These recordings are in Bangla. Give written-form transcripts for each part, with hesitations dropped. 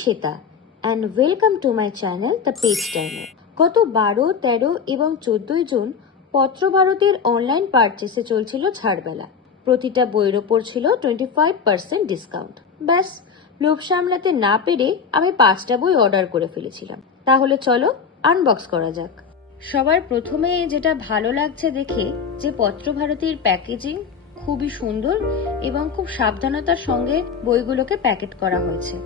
Shweta and welcome to my channel the page Turner. গত 12, 13 এবং 14 জুন পত্রভারতীর অনলাইন পারচেসে চলছিল ছাড়বেলা। প্রতিটা বইয়ের ওপর ছিল 25% ডিসকাউন্ট। ব্যাস, লোভ সামলাতে না পেরে আমি 5টা বই অর্ডার করে ফেলেছিলাম। তাহলে চলো আনবক্স করা যাক। সবার প্রথমে যেটা ভালো লাগছে দেখে যে পত্রভারতীর প্যাকেজিং খুবই সুন্দর এবং খুব সাবধানতার সঙ্গে বইগুলোকে প্যাকেট করা হয়েছে।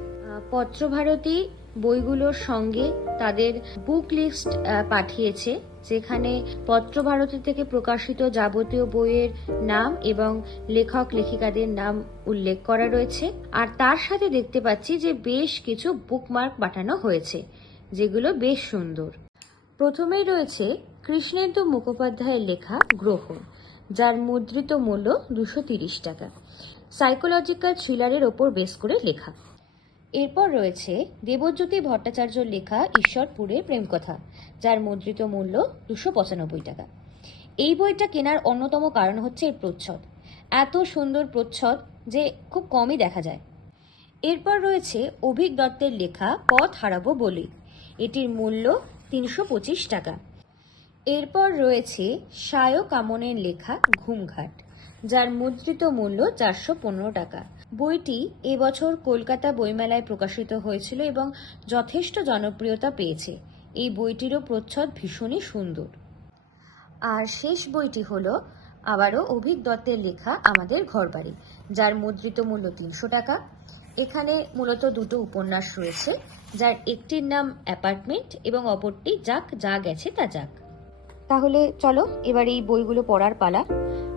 পত্রভারতী বইগুলোর সঙ্গে তাদের বুক লিস্ট পাঠিয়েছে, যেখানে পত্রভারতী থেকে প্রকাশিত যাবতীয় বইয়ের নাম এবং লেখক লেখিকাদের নাম উল্লেখ করা রয়েছে। আর তার সাথে দেখতে পাচ্ছি যে বেশ কিছু বুকমার্ক পাঠানো হয়েছে, যেগুলো বেশ সুন্দর। প্রথমেই রয়েছে কৃষ্ণেন্দু মুখোপাধ্যায়ের লেখা গ্রহণ, যার মুদ্রিত মূল্য 230 টাকা। সাইকোলজিক্যাল থ্রিলারের ওপর বেস করে লেখা। এরপর রয়েছে দেবজ্যোতি ভট্টাচার্যর লেখা ঈশ্বরপুরের প্রেমকথা, যার মুদ্রিত মূল্য 295 টাকা। এই বইটা কেনার অন্যতম কারণ হচ্ছে এর প্রচ্ছদ। এত সুন্দর প্রচ্ছদ যে খুব কমই দেখা যায়। এরপর রয়েছে অভিক দত্তের লেখা পথ হারাবো বলে, এটির মূল্য 325 টাকা। এরপর রয়েছে সায়ক আমনের লেখা ঘুমঘাট, যার মুদ্রিত মূল্য 415 টাকা। বইটি এবছর কলকাতা বইমেলায় প্রকাশিত হয়েছিল এবং যথেষ্ট জনপ্রিয়তা পেয়েছে। এই বইটিরও প্রচ্ছদ ভীষণই সুন্দর। আর শেষ বইটি হলো আবারও অভিক দত্তের লেখা আমাদের ঘরবাড়ি, যার মুদ্রিত মূল্য 300 টাকা। এখানে মূলত দুটো উপন্যাস রয়েছে, যার একটির নাম অ্যাপার্টমেন্ট এবং অপরটি যাক যা গেছে তা যাক। তাহলে চলো এবার এই বইগুলো পড়ার পালা।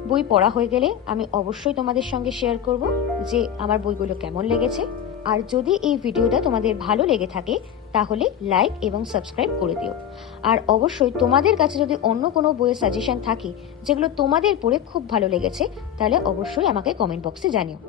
বই পড়া হয়ে গেলে আমি অবশ্যই তোমাদের সঙ্গে শেয়ার করব যে আমার বইগুলো কেমন লেগেছে। আর যদি এই ভিডিওটা তোমাদের ভালো লেগে থাকে তাহলে লাইক এবং সাবস্ক্রাইব করে দিও। আর অবশ্যই তোমাদের কাছে যদি অন্য কোনো বইয়ের সাজেশন থাকে যেগুলো তোমাদের পড়ে খুব ভালো লেগেছে, তাহলে অবশ্যই আমাকে কমেন্ট বক্সে জানিও।